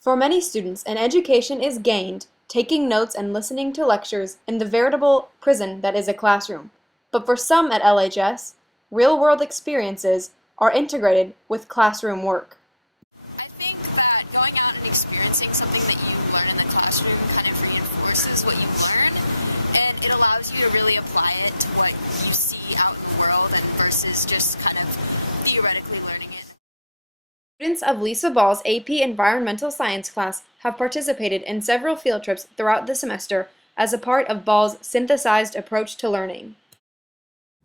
For many students, an education is gained taking notes and listening to lectures in the veritable prison that is a classroom. But for some at LHS, real-world experiences are integrated with classroom work. I think that going out and experiencing something that you learn in the classroom kind of reinforces what you learn, and it allows you to really apply it to what you see out in the world and versus just kind of theoretically learning it. Students of Lisa Ball's AP Environmental Science class have participated in several field trips throughout the semester as a part of Ball's synthesized approach to learning.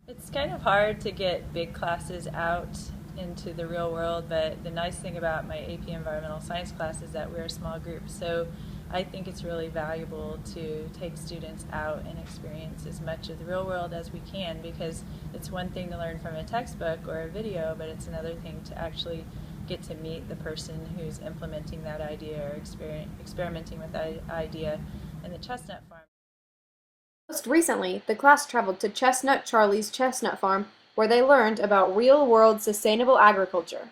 It's kind of hard to get big classes out into the real world, but the nice thing about my AP Environmental Science class is that we're a small group, so I think it's really valuable to take students out and experience as much of the real world as we can, because it's one thing to learn from a textbook or a video, but it's another thing to actually get to meet the person who's implementing that idea or experimenting with that idea in the chestnut farm. Most recently, the class traveled to Chestnut Charlie's chestnut farm, where they learned about real-world sustainable agriculture.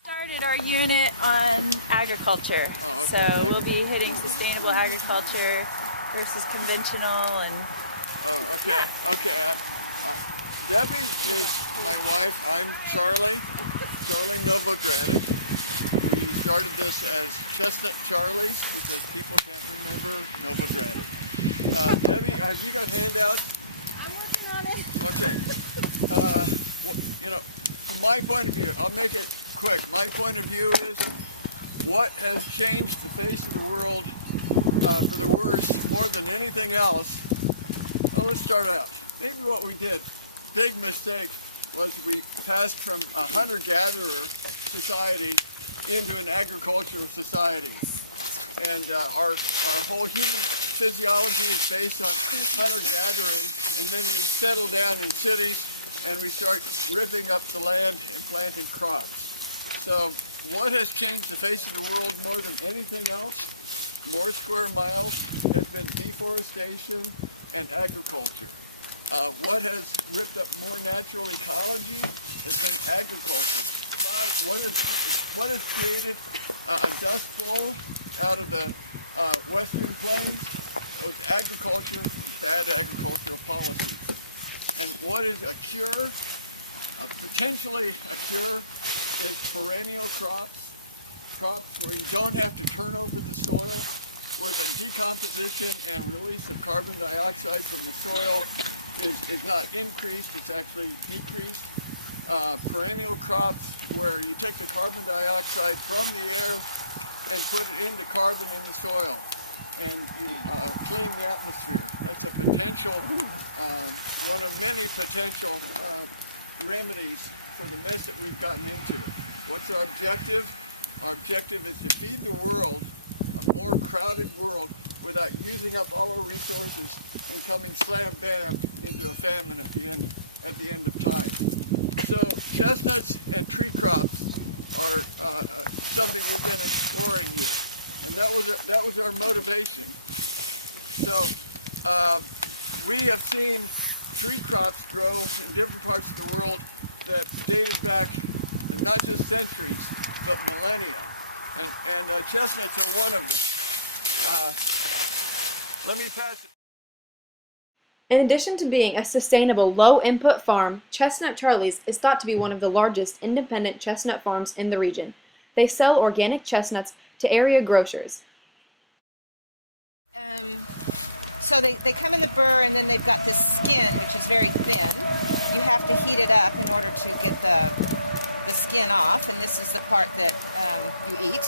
Started our unit on agriculture, so we'll be hitting sustainable agriculture versus conventional, and yeah. Debbie is my wife. I'm Charlie. Charlie Redwood Ray. We started this as Chestnut Charlie's because people can remember Debbie, has you got handouts? I'm working on it. From my point of view, I'll make it quick. My point of view is what has changed the face of the world for the worse more than anything else. So let's start out. Maybe what we did, big mistake, was we passed from a hunter-gatherer society into an agricultural society. And our whole human physiology is based on hunter-gathering, and then we settle down in cities and we start ripping up the land and planting crops. So what has changed the face of the world more than anything else, more square miles, has been deforestation and agriculture. What has ripped up more natural ecology has been agriculture. What has created a dust flow out of the western plains was agriculture, bad agriculture policy. And what is a cure? Potentially a cure is perennial crops where you don't have to turn over the soil, where the decomposition and release of carbon dioxide from the soil is not increased, it's actually decreased. Perennial crops where you take the carbon dioxide from the air and put it into carbon in the soil and clean the atmosphere. That's a potential, one of many potential remedies for the mess that we've gotten into. What's our objective? Our objective is to feed the world, a more crowded world, without using up all our resources and coming slam bam into a famine at the end of time. So chestnuts and tree crops are something we've been exploring, and that was our motivation. So we have seen tree crops grow in different parts of the world that date back not just centuries, but millennia. And chestnuts are one of them. Let me pass it. In addition to being a sustainable, low-input farm, Chestnut Charlie's is thought to be one of the largest independent chestnut farms in the region. They sell organic chestnuts to area grocers. So they come in the burr, and then they've got this skin, which is very thin. You have to heat it up in order to get the skin off, and this is the part that we eat.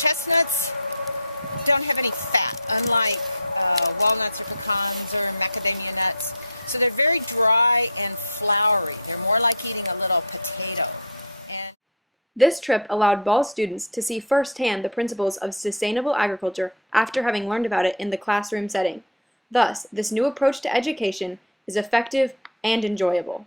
Chestnuts don't have any fat, unlike walnuts or pecans or macadamia nuts. So they're very dry and floury. They're more like eating a little potato. This trip allowed Ball students to see firsthand the principles of sustainable agriculture after having learned about it in the classroom setting. Thus, this new approach to education is effective and enjoyable.